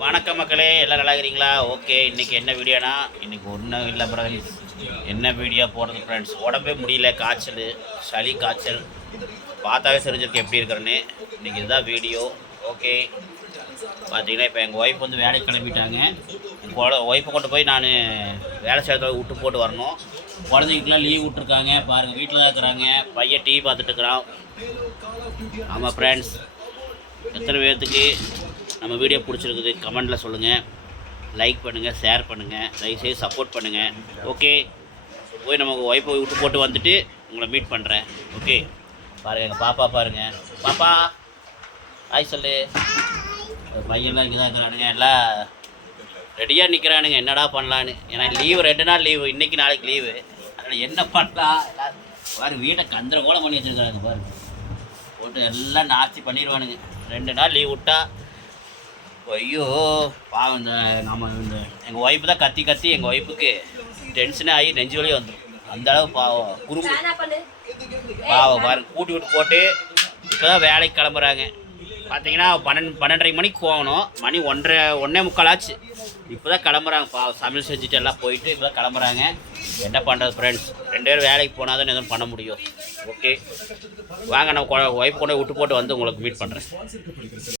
வணக்கம் மக்களே எல்லாம் நல்லா இருக்கிறீங்களா? ஓகே இன்றைக்கி என்ன வீடியோனா? இன்றைக்கி ஒன்றும் இல்லை பிரதர் என்ன வீடியோ போடுறது ஃப்ரெண்ட்ஸ் உடம்பே முடியல காய்ச்சல் சளி காய்ச்சல். பார்த்தாவே தெரிஞ்சிருக்கு எப்படி இருக்கிறேன்னு. இன்றைக்கி இதுதான் வீடியோ ஓகே. பார்த்தீங்கன்னா இப்போ எங்கள் ஒய்ஃப் வந்து வேலைக்கு கிளம்பிட்டாங்க. குழ ஒய்ஃபை கொண்டு போய் நான் வேலை செய்கிறத விட்டு போட்டு வரணும். குழந்தைங்களுக்குலாம் லீவ் விட்ருக்காங்க பாருங்கள் வீட்டில் தான் இருக்கிறாங்க. பையன் டிவி பார்த்துட்டு இருக்கிறான். ஆமாம் ஃப்ரெண்ட்ஸ் எத்தனை பேர்த்துக்கு நம்ம வீடியோ பிடிச்சிருக்குது கமெண்டில் சொல்லுங்கள் லைக் பண்ணுங்கள் ஷேர் பண்ணுங்கள் தயவுசெய்து சப்போர்ட் பண்ணுங்கள் ஓகே போய் நம்ம ஒய்ஃபை விட்டு போட்டு வந்துட்டு உங்களை மீட் பண்ணுறேன் ஓகே பாருங்கள் எங்கள் பாப்பா பாருங்கள் பாப்பா ஹாய் சொல்லு. பையன்லாம் இங்கே தான் இருக்கிறானுங்க. எல்லாம் ரெடியாக நிற்கிறானுங்க என்னடா பண்ணலான்னு. ஏன்னா லீவு ரெண்டு நாள் லீவு இன்றைக்கி நாளைக்கு லீவு அதனால் என்ன பண்ணலாம்? பாரு வீட்டை கந்திர கூட பண்ணி வச்சுருக்காங்க பாருங்க. போட்டு எல்லாம் நாச்சி பண்ணிடுவானுங்க ரெண்டு நாள் லீவ் விட்டா ஐயோ பாவம் இந்த நம்ம இந்த எங்கள் ஒய்ஃபு தான் கத்தி கத்தி எங்கள் ஒய்ஃபுக்கு டென்ஷனே ஆகி நெஞ்சு வலியே வந்துடும் அந்த அளவு பாவம் குறும்பு. பாவம் பாருங்க கூட்டி விட்டு போட்டு இப்போ தான் வேலைக்கு கிளம்புறாங்க. பார்த்தீங்கன்னா பன்னெண்டு பன்னெண்டரை மணிக்கு போகணும். மணி ஒன்றரை ஒன்றே முக்கால் ஆச்சு. இப்போ தான் கிளம்புறாங்க பாவம் சமையல் செஞ்சுட்டு எல்லாம் போயிட்டு இப்போ தான் கிளம்புறாங்க. என்ன பண்ணுறது ஃப்ரெண்ட்ஸ் ரெண்டு பேரும் வேலைக்கு போனால் தான் எதுவும் பண்ண முடியும். ஓகே வாங்க நான் ஒய்ஃப் கொண்டு விட்டு போட்டு வந்து உங்களுக்கு மீட் பண்ணுறேன்